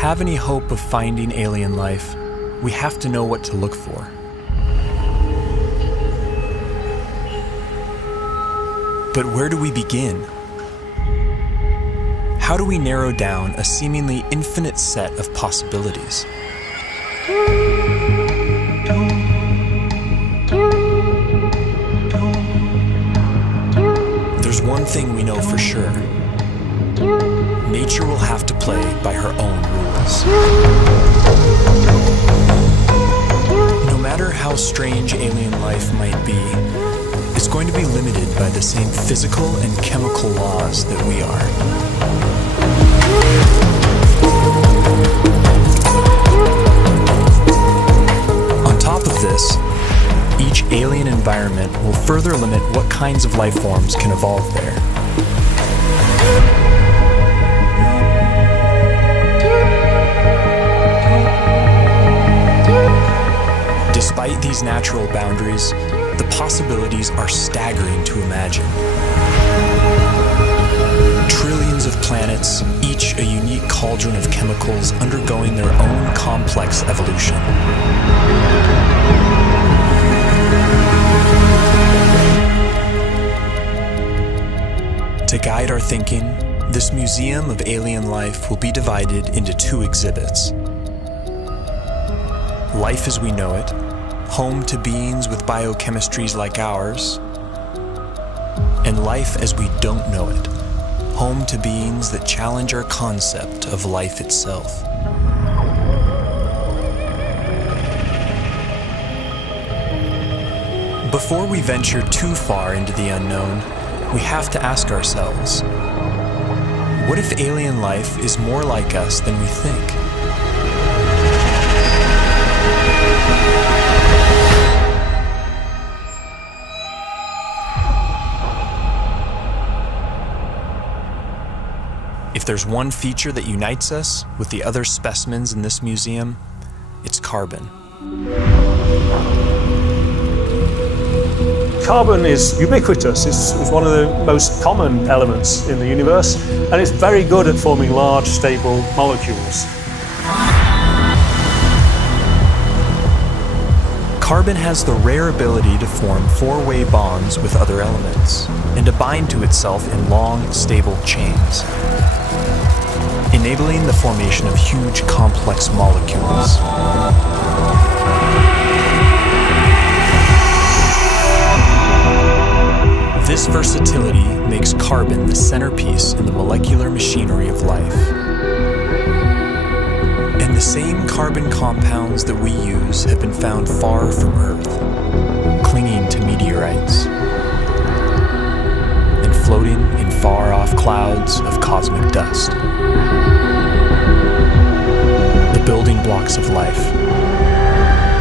have any hope of finding alien life, we have to know what to look for. But where do we begin? How do we narrow down a seemingly infinite set of possibilities? There's one thing we know for sure. Nature will have to play by her own rules. No matter how strange alien life might be, it's going to be limited by the same physical and chemical laws that we are. On top of this, each alien environment will further limit what kinds of life forms can evolve there. Despite these natural boundaries, the possibilities are staggering to imagine. Trillions of planets, each a unique cauldron of chemicals undergoing their own complex evolution. To guide our thinking, this museum of alien life will be divided into two exhibits. Life as we know it, home to beings with biochemistries like ours, and life as we don't know it, home to beings that challenge our concept of life itself. Before we venture too far into the unknown, we have to ask ourselves, what if alien life is more like us than we think? If there's one feature that unites us with the other specimens in this museum, it's carbon. Carbon is ubiquitous. It's one of the most common elements in the universe, and it's very good at forming large, stable molecules. Carbon has the rare ability to form four-way bonds with other elements and to bind to itself in long, stable chains, enabling the formation of huge, complex molecules. This versatility makes carbon the centerpiece in the molecular machinery of life. And the same carbon compounds that we use have been found far from Earth, clinging to meteorites and floating in far-off clouds of cosmic dust. The building blocks of life,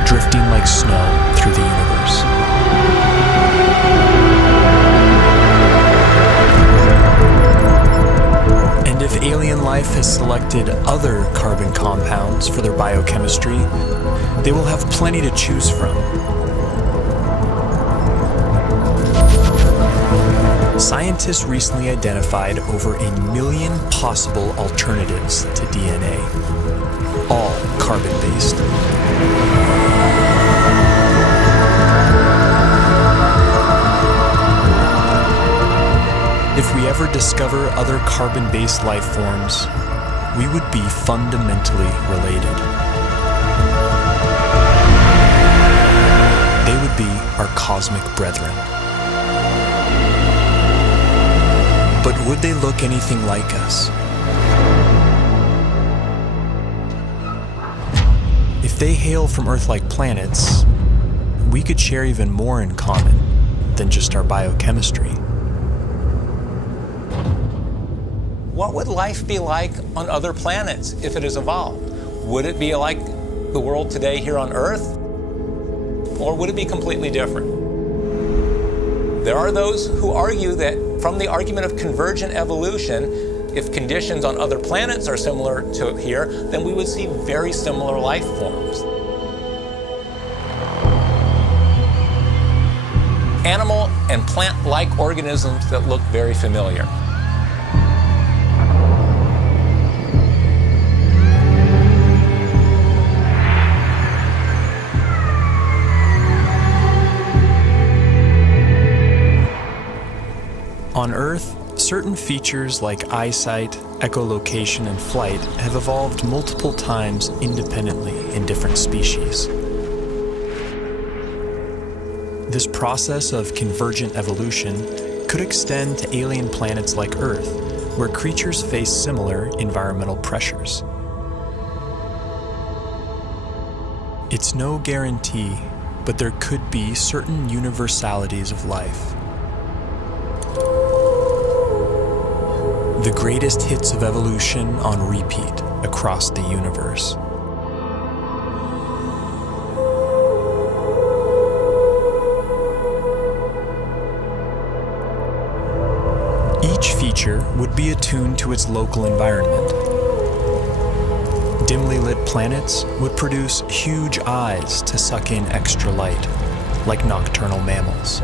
drifting like snow through the universe. And if alien life has selected other carbon compounds for their biochemistry, they will have plenty to choose from. Scientists recently identified over 1 million possible alternatives to DNA, all carbon-based. If we ever discover other carbon-based life forms, we would be fundamentally related. They would be our cosmic brethren. But would they look anything like us? If they hail from Earth-like planets, we could share even more in common than just our biochemistry. What would life be like on other planets if it has evolved? Would it be like the world today here on Earth? Or would it be completely different? There are those who argue that from the argument of convergent evolution, if conditions on other planets are similar to here, then we would see very similar life forms. Animal and plant-like organisms that look very familiar. certain features like eyesight, echolocation, and flight have evolved multiple times independently in different species. This process of convergent evolution could extend to alien planets like Earth, where creatures face similar environmental pressures. It's no guarantee, but there could be certain universalities of life. The greatest hits of evolution on repeat across the universe. Each feature would be attuned to its local environment. Dimly lit planets would produce huge eyes to suck in extra light, like nocturnal mammals.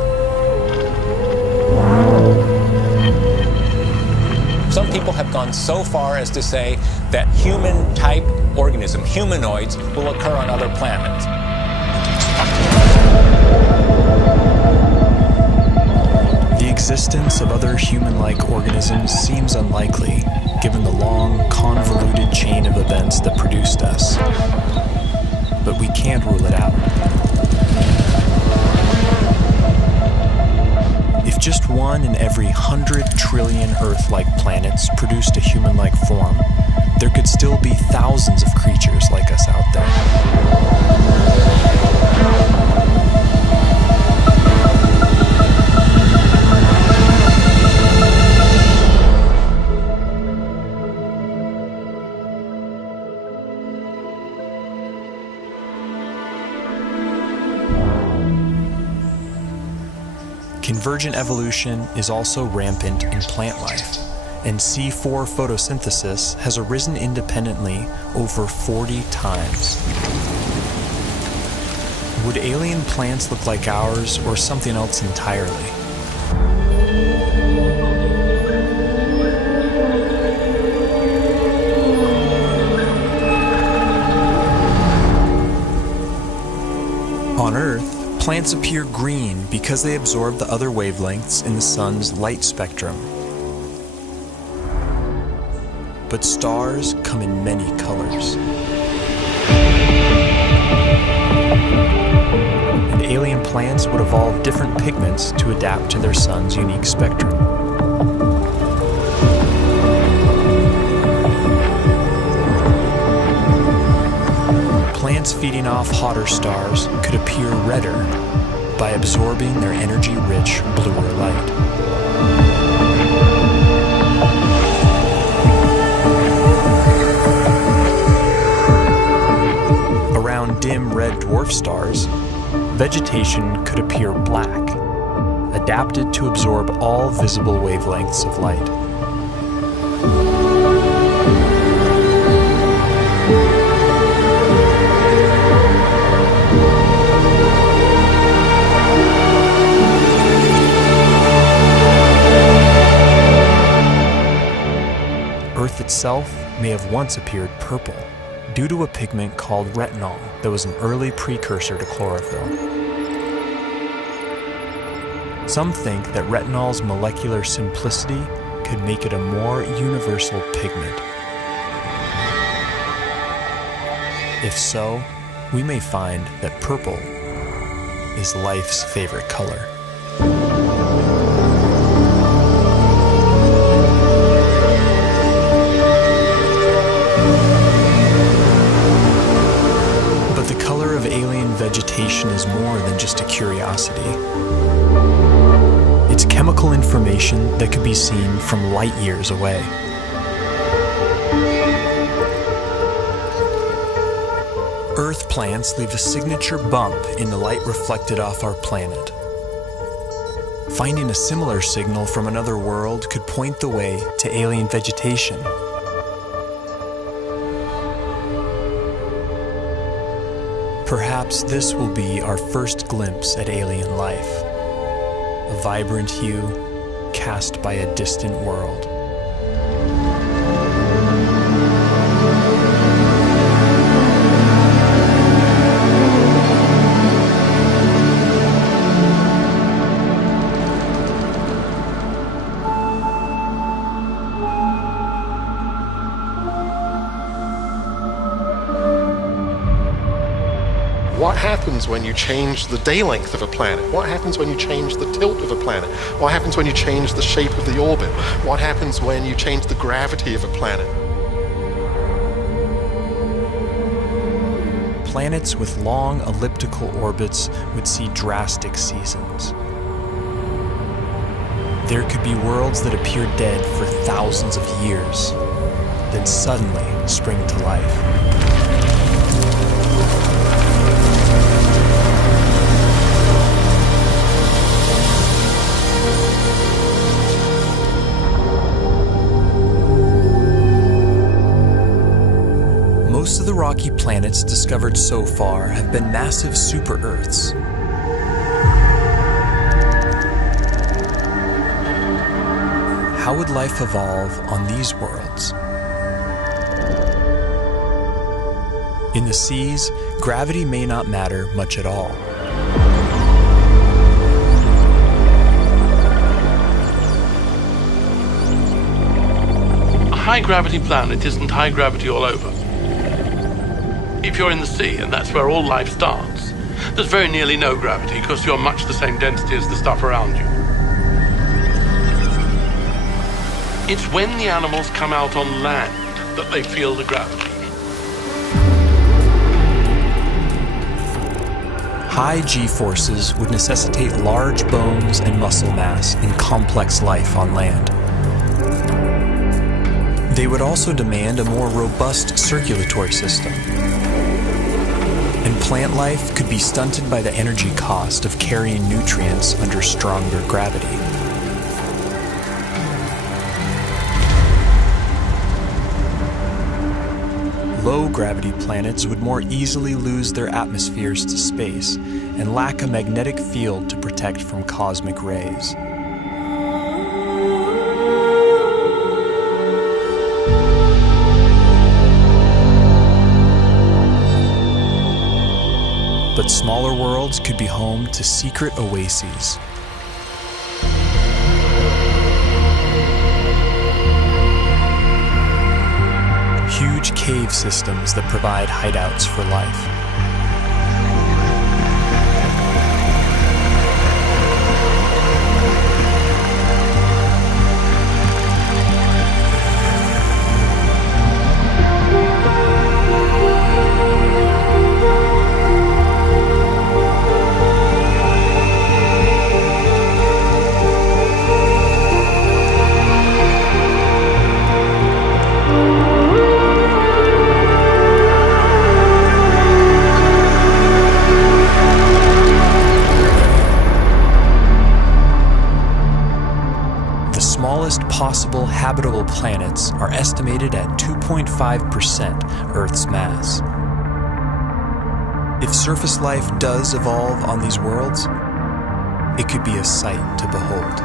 Some people have gone so far as to say that human-type organisms, humanoids, will occur on other planets. The existence of other human-like organisms seems unlikely, given the long, convoluted chain of events that produced us. But we can't rule it out. If just one in every 100 trillion Earth-like planets produced a human-like form, there could still be thousands of creatures like us out there. Convergent evolution is also rampant in plant life, and C4 photosynthesis has arisen independently over 40 times. Would alien plants look like ours or something else entirely? On Earth, plants appear green because they absorb the other wavelengths in the sun's light spectrum. But stars come in many colors. And alien plants would evolve different pigments to adapt to their sun's unique spectrum. Plants feeding off hotter stars could appear redder by absorbing their energy-rich bluer light. Around dim red dwarf stars, vegetation could appear black, adapted to absorb all visible wavelengths of light. Earth itself may have once appeared purple due to a pigment called retinol that was an early precursor to chlorophyll. Some think that retinol's molecular simplicity could make it a more universal pigment. If so, we may find that purple is life's favorite color. Vegetation is more than just a curiosity. It's chemical information that could be seen from light years away. Earth plants leave a signature bump in the light reflected off our planet. Finding a similar signal from another world could point the way to alien vegetation. Perhaps this will be our first glimpse at alien life, a vibrant hue cast by a distant world. What happens when you change the day length of a planet? What happens when you change the tilt of a planet? What happens when you change the shape of the orbit? What happens when you change the gravity of a planet? Planets with long elliptical orbits would see drastic seasons. There could be worlds that appear dead for thousands of years, then suddenly spring to life. Most of the rocky planets discovered so far have been massive super-Earths. How would life evolve on these worlds? In the seas, gravity may not matter much at all. A high-gravity planet isn't high gravity all over. If you're in the sea, and that's where all life starts, there's very nearly no gravity because you're much the same density as the stuff around you. It's when the animals come out on land that they feel the gravity. High G-forces would necessitate large bones and muscle mass in complex life on land. They would also demand a more robust circulatory system. And plant life could be stunted by the energy cost of carrying nutrients under stronger gravity. Low-gravity planets would more easily lose their atmospheres to space and lack a magnetic field to protect from cosmic rays. But smaller worlds could be home to secret oases. Huge cave systems that provide hideouts for life. Possible habitable planets are estimated at 2.5% Earth's mass. If surface life does evolve on these worlds, it could be a sight to behold.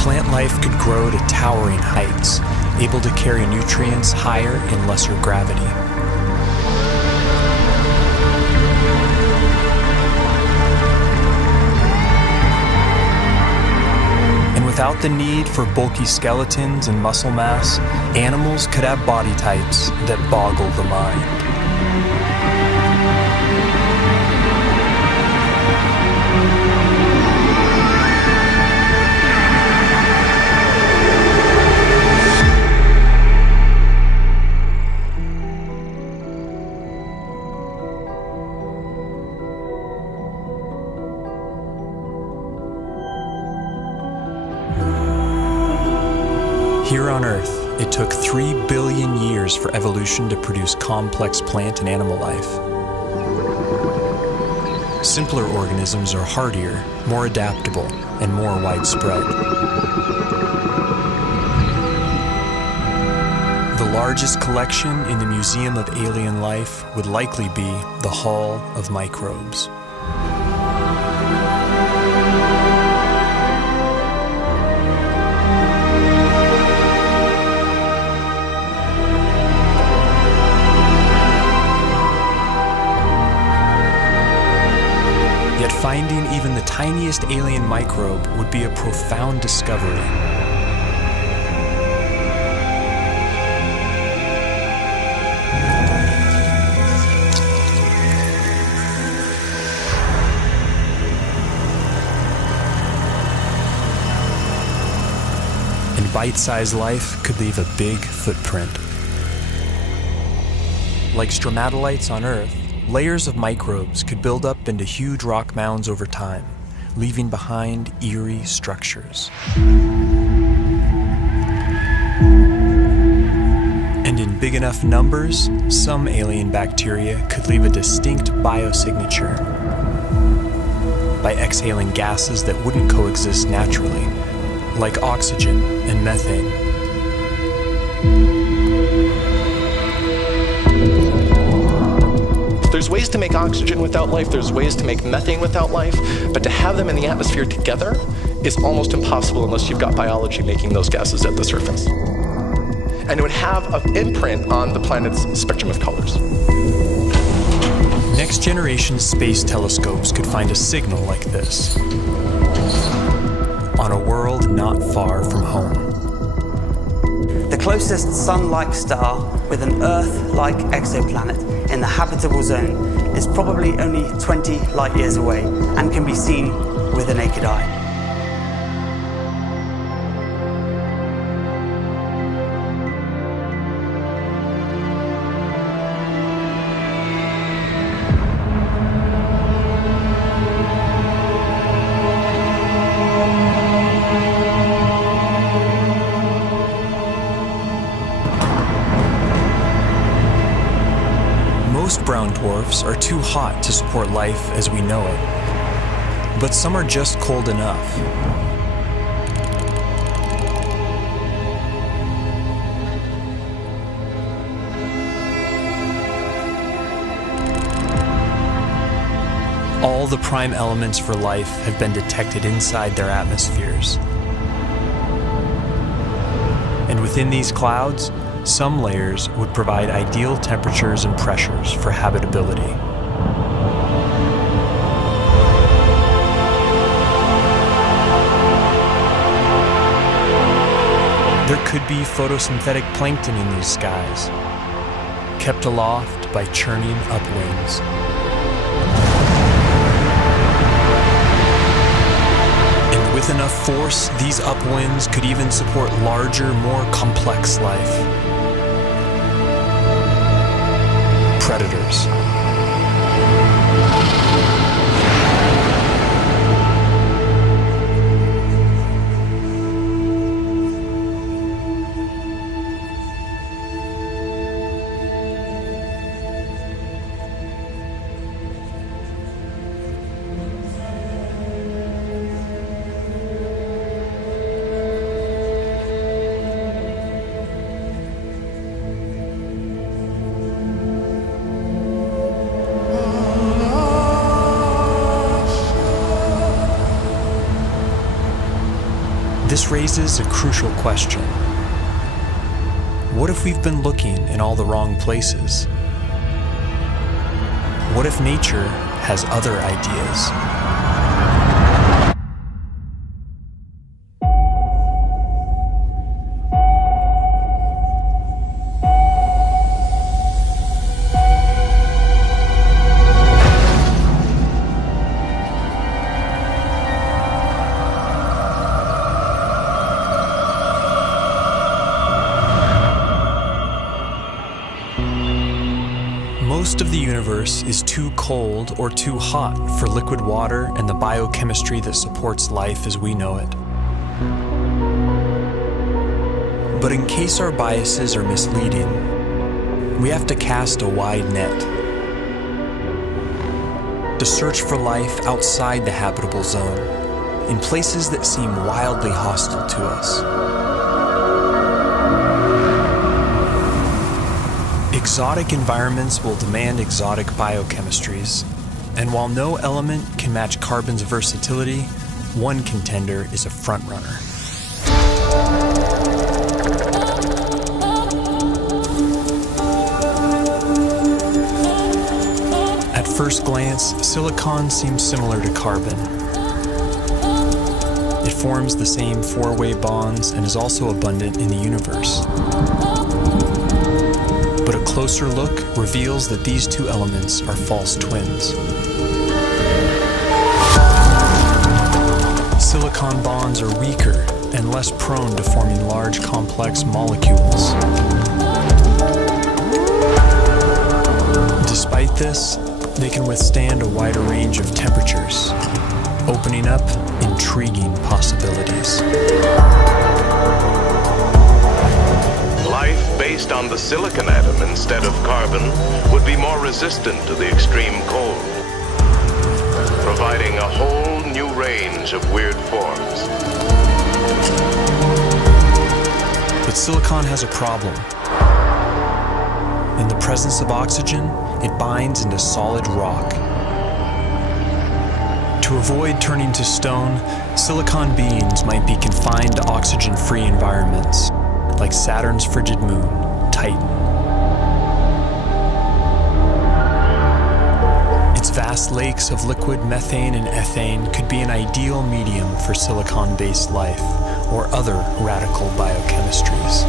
Plant life could grow to towering heights, able to carry nutrients higher in lesser gravity. Without the need for bulky skeletons and muscle mass, animals could have body types that boggle the mind. Here on Earth, it took 3 billion years for evolution to produce complex plant and animal life. Simpler organisms are hardier, more adaptable, and more widespread. The largest collection in the Museum of Alien Life would likely be the Hall of Microbes. Finding even the tiniest alien microbe would be a profound discovery. and bite-sized life could leave a big footprint. Like stromatolites on Earth, layers of microbes could build up into huge rock mounds over time, leaving behind eerie structures. And in big enough numbers, some alien bacteria could leave a distinct biosignature by exhaling gases that wouldn't coexist naturally, like oxygen and methane. There's ways to make oxygen without life, there's ways to make methane without life, but to have them in the atmosphere together is almost impossible unless you've got biology making those gases at the surface. And it would have an imprint on the planet's spectrum of colors. Next-generation space telescopes could find a signal like this on a world not far from home. The closest Sun-like star with an Earth-like exoplanet in the habitable zone is probably only 20 light years away and can be seen with the naked eye. Most brown dwarfs are too hot to support life as we know it, but some are just cold enough. All the prime elements for life have been detected inside their atmospheres. And within these clouds, some layers would provide ideal temperatures and pressures for habitability. There could be photosynthetic plankton in these skies, kept aloft by churning upwinds. And with enough force, these upwinds could even support larger, more complex life. Predators. This raises a crucial question. What if we've been looking in all the wrong places? What if nature has other ideas? Most of the universe is too cold or too hot for liquid water and the biochemistry that supports life as we know it. But in case our biases are misleading, we have to cast a wide net to search for life outside the habitable zone, in places that seem wildly hostile to us. Exotic environments will demand exotic biochemistries, and while no element can match carbon's versatility, one contender is a frontrunner. At first glance, silicon seems similar to carbon. It forms the same four-way bonds and is also abundant in the universe. But a closer look reveals that these two elements are false twins. Silicon bonds are weaker and less prone to forming large, complex molecules. Despite this, they can withstand a wider range of temperatures, opening up intriguing possibilities. Life based on the silicon atom instead of carbon would be more resistant to the extreme cold, providing a whole new range of weird forms. But silicon has a problem. In the presence of oxygen, it binds into solid rock. To avoid turning to stone, silicon beings might be confined to oxygen-free environments, like Saturn's frigid moon, Titan. Its vast lakes of liquid methane and ethane could be an ideal medium for silicon-based life or other radical biochemistries.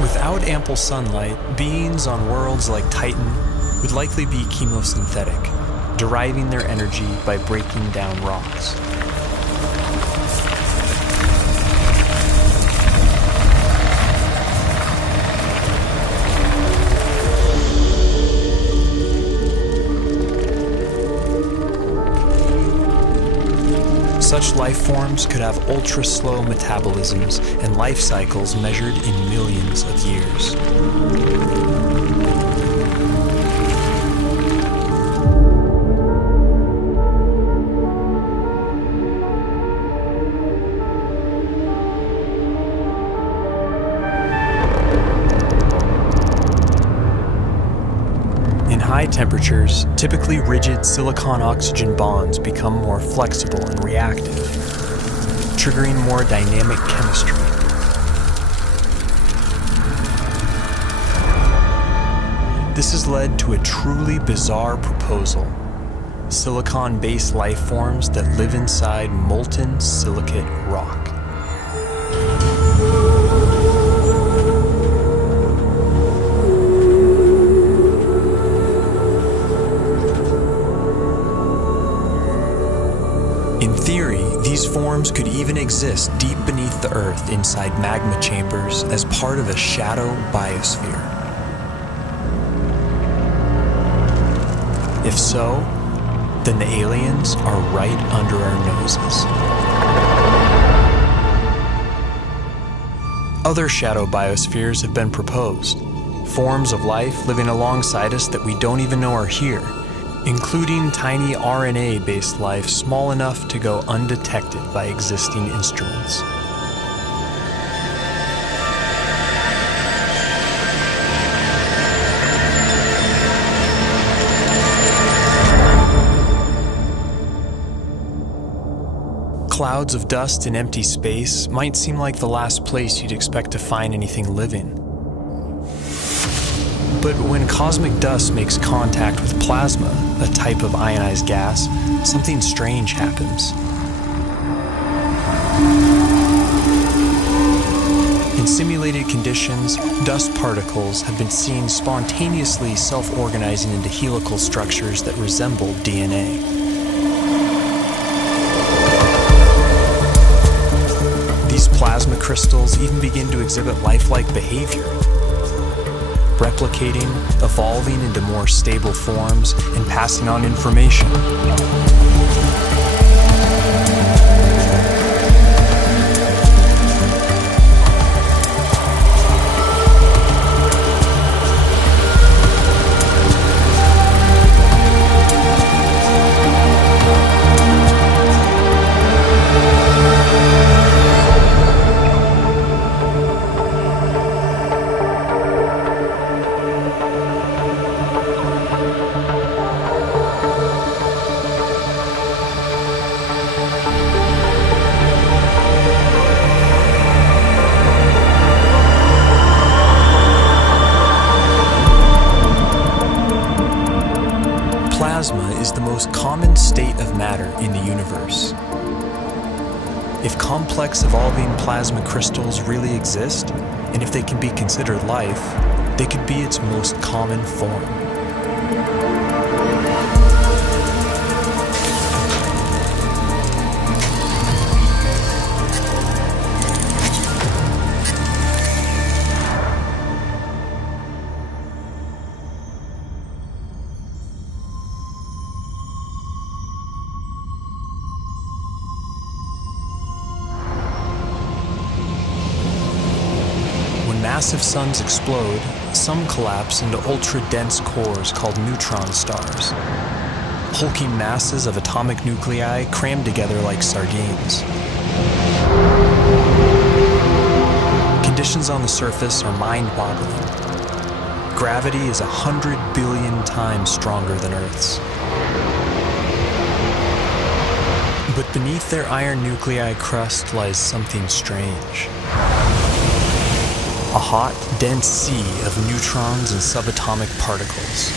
Without ample sunlight, beings on worlds like Titan would likely be chemosynthetic, deriving their energy by breaking down rocks. Such life forms could have ultra-slow metabolisms and life cycles measured in millions of years. In high temperatures, typically rigid silicon-oxygen bonds become more flexible and reactive, triggering more dynamic chemistry. This has led to a truly bizarre proposal: silicon-based life forms that live inside molten silicate rock. In theory, these forms could even exist deep beneath the Earth inside magma chambers as part of a shadow biosphere. If so, then the aliens are right under our noses. Other shadow biospheres have been proposed, forms of life living alongside us that we don't even know are here, including tiny RNA-based life small enough to go undetected by existing instruments. Clouds of dust in empty space might seem like the last place you'd expect to find anything living. But when cosmic dust makes contact with plasma, a type of ionized gas, something strange happens. In simulated conditions, dust particles have been seen spontaneously self-organizing into helical structures that resemble DNA. These plasma crystals even begin to exhibit lifelike behavior, replicating, evolving into more stable forms, and passing on information. Plasma is the most common state of matter in the universe. If complex evolving plasma crystals really exist, and if they can be considered life, they could be its most common form. massive suns explode, some collapse into ultra-dense cores called neutron stars. Hulking masses of atomic nuclei crammed together like sardines. Conditions on the surface are mind-boggling. Gravity is 100 billion times stronger than Earth's. But beneath their iron nuclei crust lies something strange. A hot, dense sea of neutrons and subatomic particles.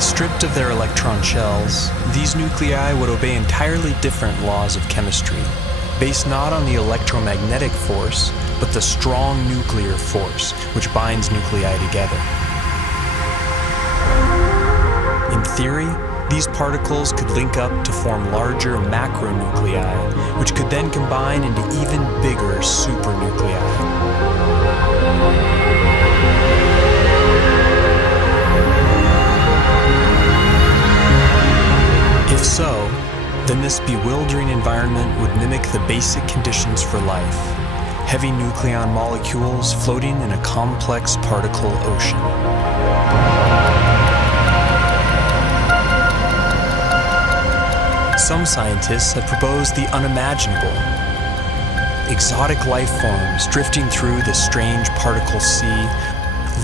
Stripped of their electron shells, these nuclei would obey entirely different laws of chemistry, based not on the electromagnetic force, but the strong nuclear force which binds nuclei together. In theory, these particles could link up to form larger macronuclei, which could then combine into even bigger supernuclei. If so, then this bewildering environment would mimic the basic conditions for life: heavy nucleon molecules floating in a complex particle ocean. Some scientists have proposed the unimaginable: exotic life forms drifting through the strange particle sea,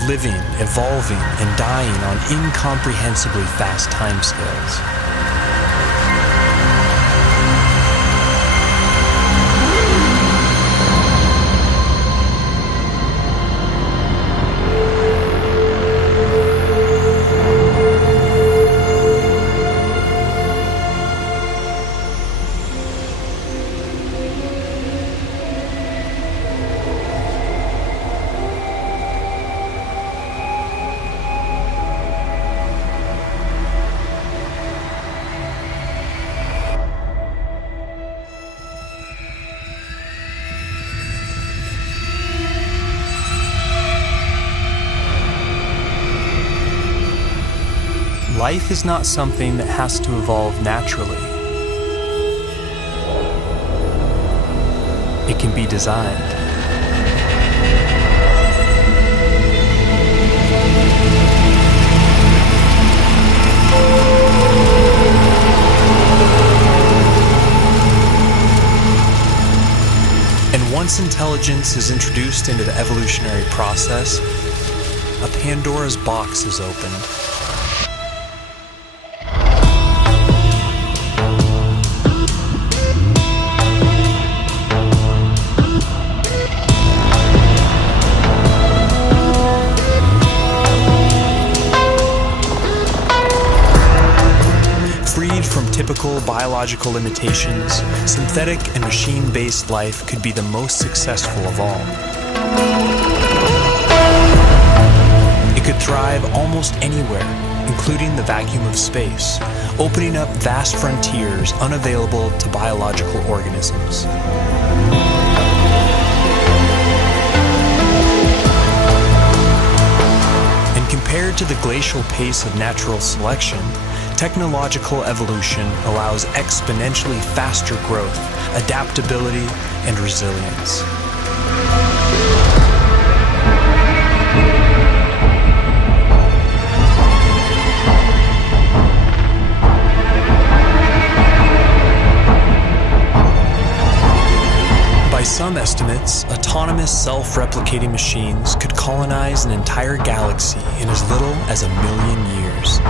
living, evolving, and dying on incomprehensibly fast timescales. Life is not something that has to evolve naturally. It can be designed. And once intelligence is introduced into the evolutionary process, a Pandora's box is opened. Typical biological limitations, synthetic and machine-based life could be the most successful of all. It could thrive almost anywhere, including the vacuum of space, opening up vast frontiers unavailable to biological organisms. And compared to the glacial pace of natural selection, technological evolution allows exponentially faster growth, adaptability, and resilience. By some estimates, autonomous self-replicating machines could colonize an entire galaxy in as little as 1 million years.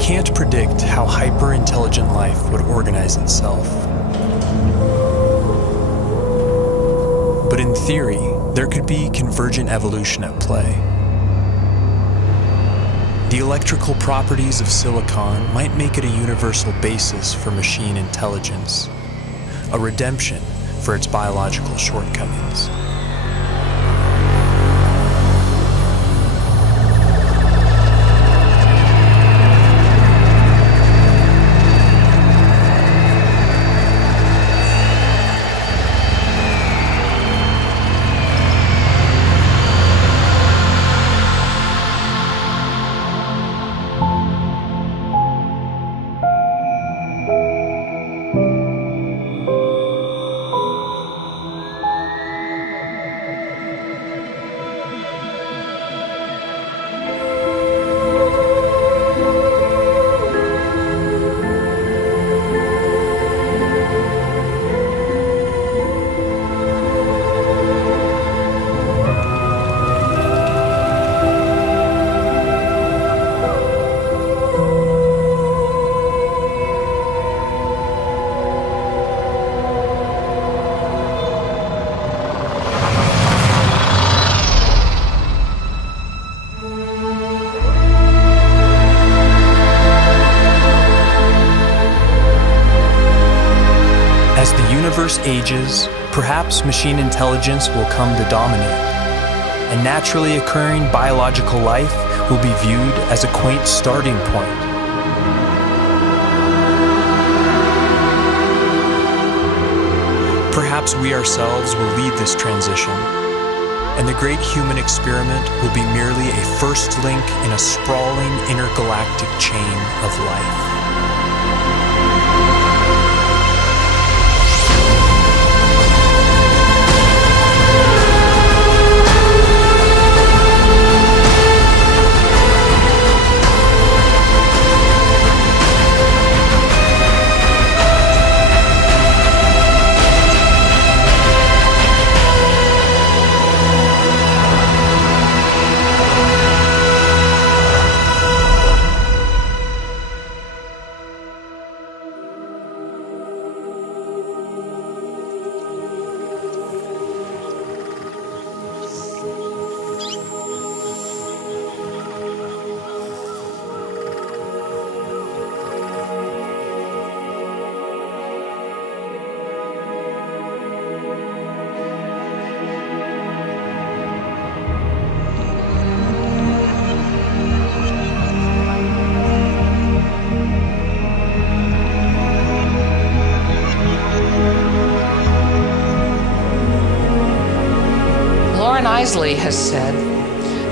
Can't predict how hyper-intelligent life would organize itself. But in theory, there could be convergent evolution at play. The electrical properties of silicon might make it a universal basis for machine intelligence, a redemption for its biological shortcomings. course ages, perhaps machine intelligence will come to dominate, and naturally occurring biological life will be viewed as a quaint starting point. Perhaps we ourselves will lead this transition, and the great human experiment will be merely a first link in a sprawling intergalactic chain of life. Has said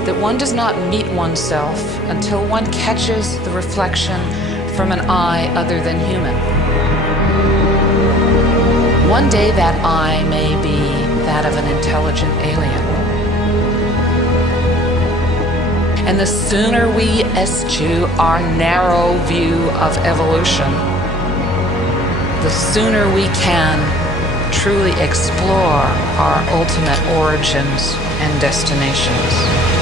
that one does not meet oneself until one catches the reflection from an eye other than human. One day that eye may be that of an intelligent alien. And the sooner we eschew our narrow view of evolution, the sooner we can truly explore our ultimate origins and destinations.